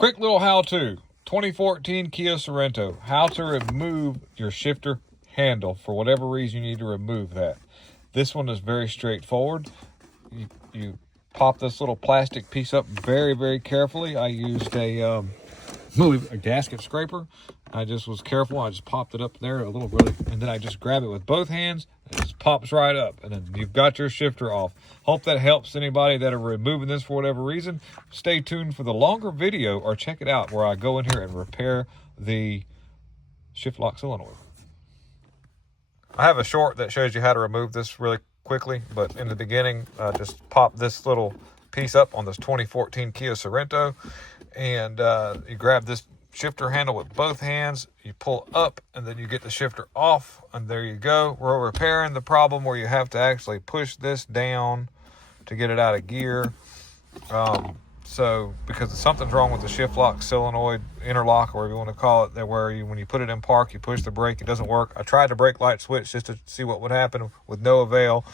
Quick little how-to. 2014 Kia Sorento. How to remove your shifter handle. For whatever reason, you need to remove that. This one is very straightforward. You pop this little plastic piece up very, very carefully. I used a gasket scraper. I just was careful. I just popped it up there a little really, and then I just grab it with both hands. It just pops right up, and then you've got your shifter off. Hope that helps anybody that are removing this for whatever reason. Stay tuned for the longer video, or check it out where I go in here and repair the shift lock solenoid. I have a short that shows you how to remove this really quickly, but in the beginning, just pop this little piece up on this 2014 Kia Sorento, and you grab this shifter handle with both hands, you pull up, and then you get the shifter off, and there you go. We're repairing the problem where you have to actually push this down to get it out of gear. So because something's wrong with the shift lock solenoid interlock, or whatever you want to call it, that where when you put it in park, you push the brake, it doesn't work. I tried the brake light switch just to see what would happen, with no avail.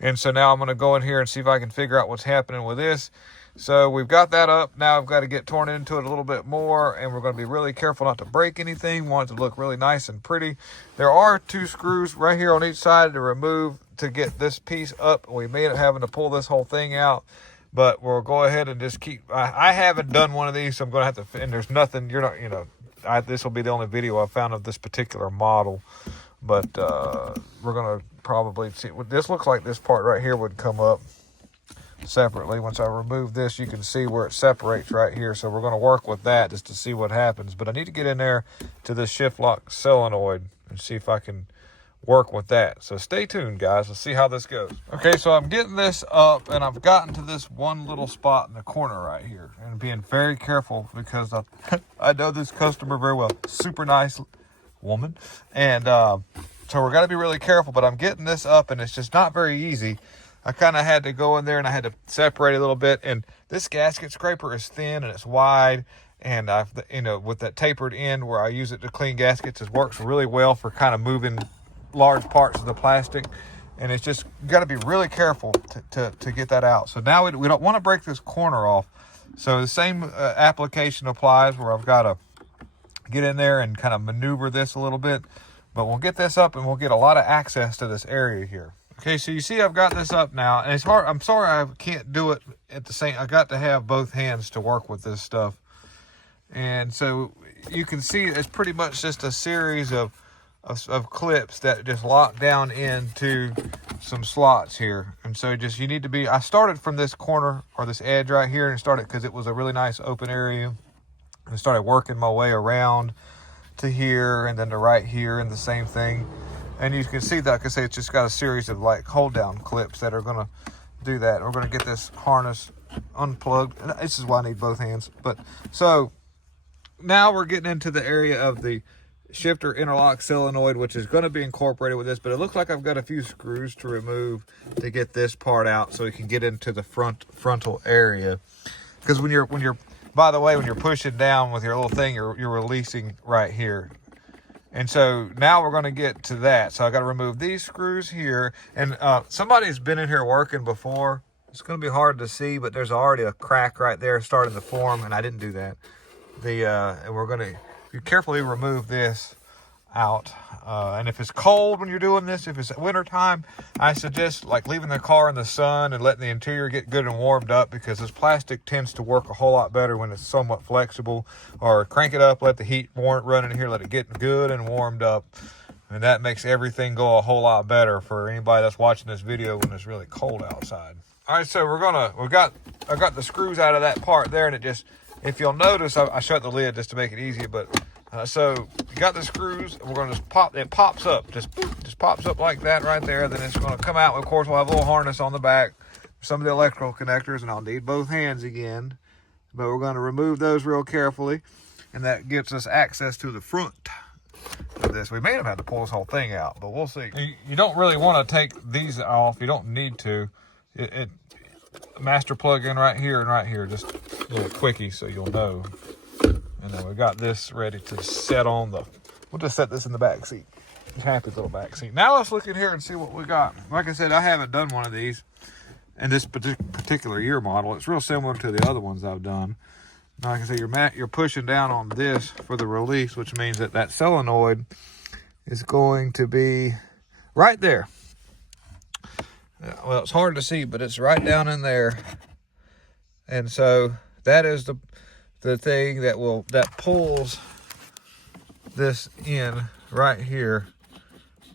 And so now I'm going to go in here and see if I can figure out what's happening with this. So we've got that up. Now I've got to get torn into it a little bit more, and we're going to be really careful not to break anything. Want it to look really nice and pretty. There are 2 screws right here on each side to remove to get this piece up. We may end up having to pull this whole thing out, but we'll go ahead and just keep. I haven't done one of these, so I'm going to have to. And there's nothing. You're not. You know, this will be the only video I found of this particular model. But we're going to probably see. This looks like this part right here would come up separately. Once I remove this, you can see where it separates right here. So we're going to work with that just to see what happens. But I need to get in there to this shift lock solenoid and see if I can work with that. So stay tuned, guys. Let's see how this goes. Okay, so I'm getting this up, and I've gotten to this one little spot in the corner right here, and being very careful because I know this customer very well. Super nice woman, and so we're got to be really careful. But I'm getting this up, and it's just not very easy. I kind of had to go in there, and I had to separate a little bit. And this gasket scraper is thin and it's wide, and I've, with that tapered end where I use it to clean gaskets, it works really well for kind of moving large parts of the plastic. And it's just, you got to be really careful to get that out. So now we don't want to break this corner off. So the same application applies, where I've got to get in there and kind of maneuver this a little bit. But we'll get this up, and we'll get a lot of access to this area here. Okay, so you see I've got this up now, and it's hard. I'm sorry I can't do it at the same. I got to have both hands to work with this stuff. And so you can see it's pretty much just a series of clips that just lock down into some slots here. And so you need to be, I started from this corner or this edge right here, and started because it was a really nice open area. And I started working my way around to here, and then to right here, and the same thing. And you can see that, like I say, it's just got a series of like hold down clips that are going to do that. We're going to get this harness unplugged. And this is why I need both hands. But so now we're getting into the area of the shifter interlock solenoid, which is going to be incorporated with this. But it looks like I've got a few screws to remove to get this part out, so we can get into the frontal area. Because when you're by the way, when you're pushing down with your little thing, you're releasing right here. And so now we're going to get to that. So I got to remove these screws here. And somebody's been in here working before. It's going to be hard to see, but there's already a crack right there starting to form, and I didn't do that. And we're going to carefully remove this out. And if it's cold when you're doing this, if it's winter time, I suggest like leaving the car in the sun and letting the interior get good and warmed up, because this plastic tends to work a whole lot better when it's somewhat flexible. Or crank it up, let the heat run in here, let it get good and warmed up, and that makes everything go a whole lot better for anybody that's watching this video when it's really cold outside. All right, so I got the screws out of that part there, and it just, if you'll notice, I shut the lid just to make it easier, but so you got the screws, and we're going to just pop, it pops up, just pops up like that right there. Then it's going to come out. Of course, we'll have a little harness on the back, some of the electrical connectors, and I'll need both hands again. But we're going to remove those real carefully, and that gives us access to the front of this. We may have had to pull this whole thing out, but we'll see. You don't really want to take these off. You don't need to. Master plug in right here and right here, just a little quickie so you'll know. And then we got this ready to set on we'll just set this in the back seat. Happy little back seat. Now let's look in here and see what we got. Like I said, I haven't done one of these in this particular year model. It's real similar to the other ones I've done. Now, like I say, you're pushing down on this for the release, which means that that solenoid is going to be right there. Well, it's hard to see, but it's right down in there. And so that is the thing that pulls this in right here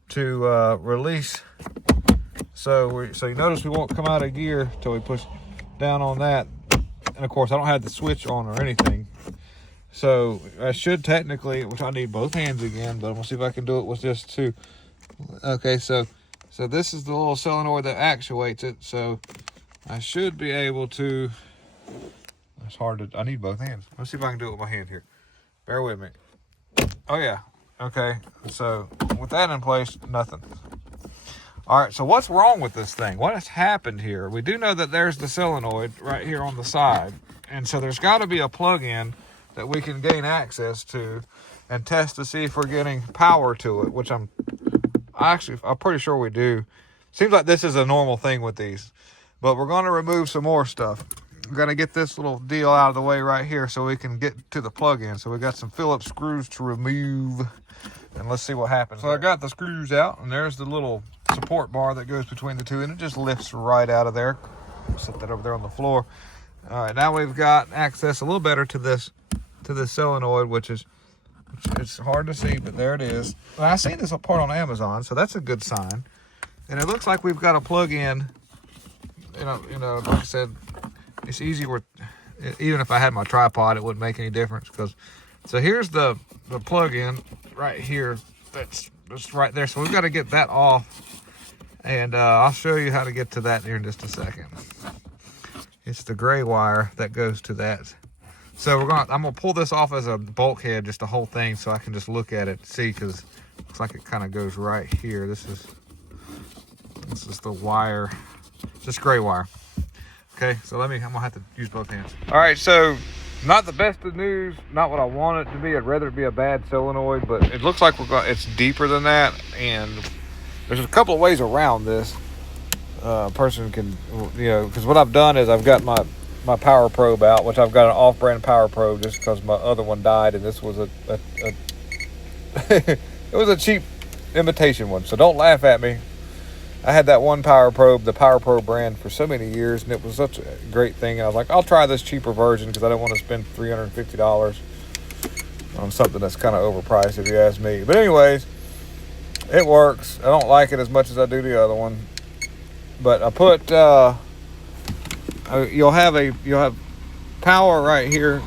to release. So you notice we won't come out of gear till we push down on that. And of course, I don't have the switch on or anything. So I should technically, which I need both hands again, but I'm gonna see if I can do it with just two. Okay, so this is the little solenoid that actuates it. So I should be able to, it's hard to, I need both hands. Let's see if I can do it with my hand here. Bear with me. Oh yeah, okay. So with that in place, nothing. All right, so what's wrong with this thing? What has happened here? We do know that there's the solenoid right here on the side. And so there's got to be a plug-in that we can gain access to and test to see if we're getting power to it, which I'm pretty sure we do. Seems like this is a normal thing with these. But we're going to remove some more stuff. We're going to get this little deal out of the way right here so we can get to the plug-in. So we got some Phillips screws to remove. And let's see what happens. So I got the screws out, and there's the little support bar that goes between the two, and it just lifts right out of there. Set that over there on the floor. All right, now we've got access a little better to this solenoid, which it's hard to see, but there it is. Well, I seen this part on Amazon, so that's a good sign. And it looks like we've got a plug-in. You know, like I said, it's easy. Even if I had my tripod, it wouldn't make any difference. So here's the plug-in right here. That's right there. So we've got to get that off, and I'll show you how to get to that here in just a second. It's the gray wire that goes to that. So I'm gonna pull this off as a bulkhead, just the whole thing, so I can just look at it, see, because it looks like it kind of goes right here. This is the wire, just gray wire. Okay, so I'm gonna have to use both hands. All right, so not the best of news, not what I want it to be. I'd rather it be a bad solenoid, but it looks like it's deeper than that, and there's a couple of ways around this. Person can, because what I've done is I've got my power probe out, which I've got an off-brand power probe just because my other one died, and this was it was a cheap imitation one, so don't laugh at me. I had that one power probe, the Power Probe brand, for so many years, and it was such a great thing. And I was like, I'll try this cheaper version because I don't want to spend $350 on something that's kind of overpriced, if you ask me. But anyways, it works. I don't like it as much as I do the other one. But I put, you'll have power right here,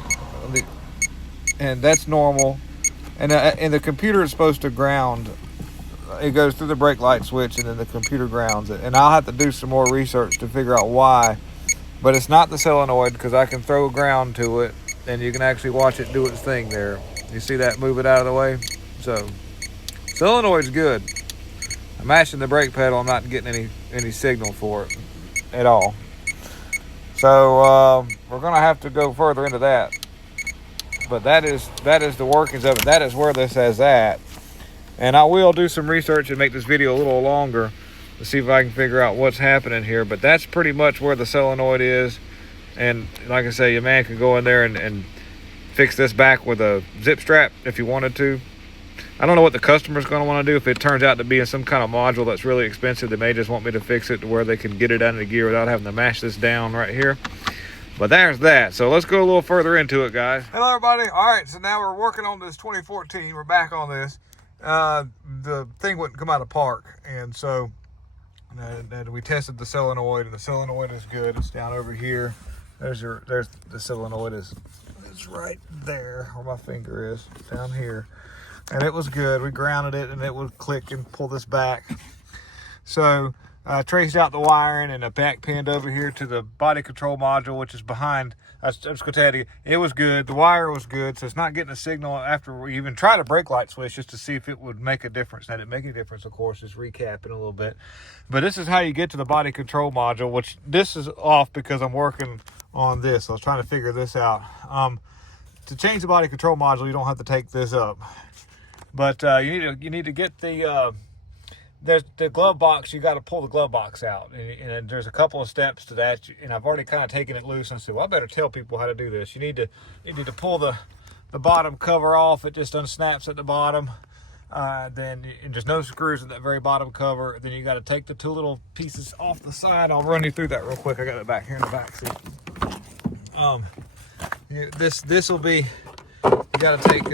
and that's normal. And the computer is supposed to ground. It goes through the brake light switch, and then the computer grounds it. And I'll have to do some more research to figure out why. But it's not the solenoid, because I can throw ground to it, and you can actually watch it do its thing there. You see that? Move it out of the way. So solenoid's good. I'm mashing the brake pedal. I'm not getting any signal for it at all. So we're gonna have to go further into that. But that is the workings of it. That is where this is at. And I will do some research and make this video a little longer to see if I can figure out what's happening here. But that's pretty much where the solenoid is. And like I say, your man can go in there and fix this back with a zip strap if you wanted to. I don't know what the customer's going to want to do. If it turns out to be in some kind of module that's really expensive, they may just want me to fix it to where they can get it out of the gear without having to mash this down right here. But there's that. So let's go a little further into it, guys. Hello, everybody. All right, so now we're working on this 2014. We're back on this. The thing wouldn't come out of park, and so we tested the solenoid, and the solenoid is good. It's down over here. There's the solenoid is right there where my finger is, down here. And it was good. We grounded it, and it would click and pull this back. So I traced out the wiring and a back pinned over here to the body control module, which is behind. I was going to tell you, it was good. The wire was good, so it's not getting a signal after we even tried a brake light switch just to see if it would make a difference. That didn't make any difference, of course, just recapping a little bit. But this is how you get to the body control module, which this is off because I'm working on this. I was trying to figure this out. To change the body control module, you don't have to take this up. But you need to get the there's the glove box. You got to pull the glove box out, and there's a couple of steps to that. And I've already kind of taken it loose and said, well, I better tell people how to do this. You need to pull the bottom cover off. It just unsnaps at the bottom. Then and there's no screws in that very bottom cover. Then you got to take the two little pieces off the side. I'll run you through that real quick. I got it back here in the back seat. This will be, you got to take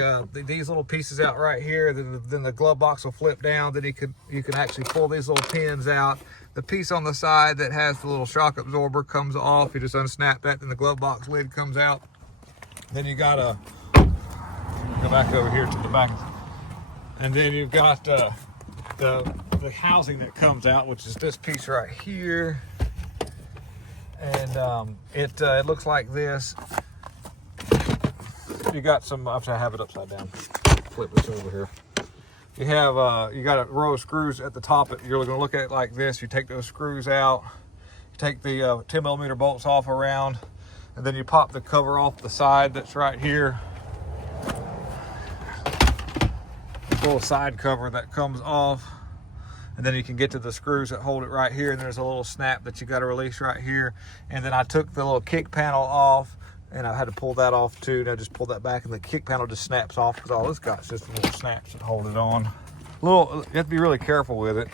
these little pieces out right here. Then the glove box will flip down. Then you can actually pull these little pins out. The piece on the side that has the little shock absorber comes off. You just unsnap that, and the glove box lid comes out. Then you got to go back over here to the back. And then you've got the housing that comes out, which is this piece right here. And it looks like this. You got some, I have it upside down. Flip this over here. You have, you got a row of screws at the top. You're going to look at it like this. You take those screws out. You take the 10 millimeter bolts off around. And then you pop the cover off the side that's right here. Little side cover that comes off, and then you can get to the screws that hold it right here, and there's a little snap that you got to release right here. And then I took the little kick panel off, and I had to pull that off too, and I just pulled that back, and the kick panel just snaps off because all it's got is just little snaps that hold it on. You have to be really careful with it.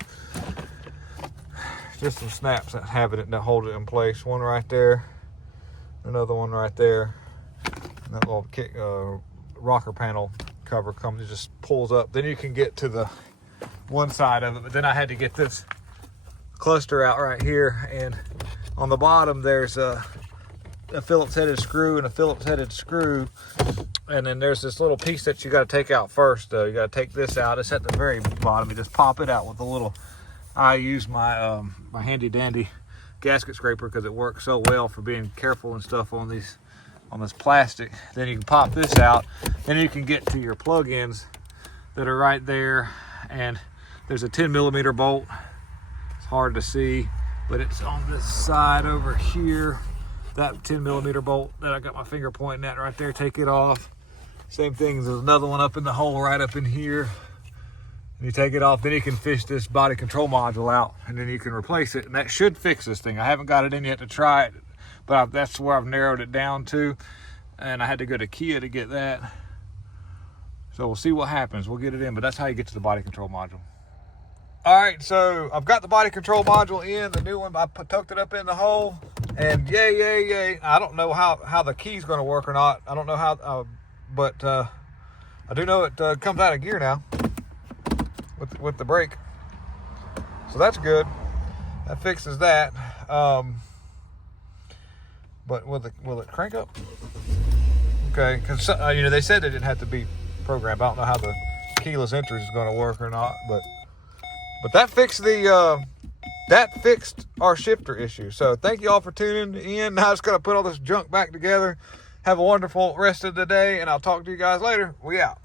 Just some snaps that have it that hold it in place. One right there, another one right there, and that little kick rocker panel cover comes, it just pulls up. Then you can get to the one side of it, but then I had to get this cluster out right here, and on the bottom there's a Phillips headed screw and a Phillips headed screw, and then there's this little piece that you got to take out first. You got to take this out. It's at the very bottom. You just pop it out with a little, I use my my handy dandy gasket scraper because it works so well for being careful and stuff on this plastic. Then you can pop this out. Then you can get to your plug-ins that are right there, and there's a 10 millimeter bolt. It's hard to see, but it's on this side over here. That 10 millimeter bolt that I got my finger pointing at right there, take it off. Same thing, there's another one up in the hole right up in here. And you take it off, then you can fish this body control module out, and then you can replace it, and that should fix this thing. I haven't got it in yet to try it, but that's where I've narrowed it down to, and I had to go to KIA to get that. So we'll see what happens. We'll get it in, but that's how you get to the body control module. All right, so I've got the body control module in, the new one. I tucked it up in the hole, and yay. I don't know how the key's gonna work or not. I don't know how, but I do know it comes out of gear now with the brake. So that's good. That fixes that. But will it crank up? Okay, because they said it didn't have to be programmed. I don't know how the keyless entry is going to work or not, but that fixed our shifter issue. So thank you all for tuning in. Now I just got to put all this junk back together. Have a wonderful rest of the day, and I'll talk to you guys later. We out.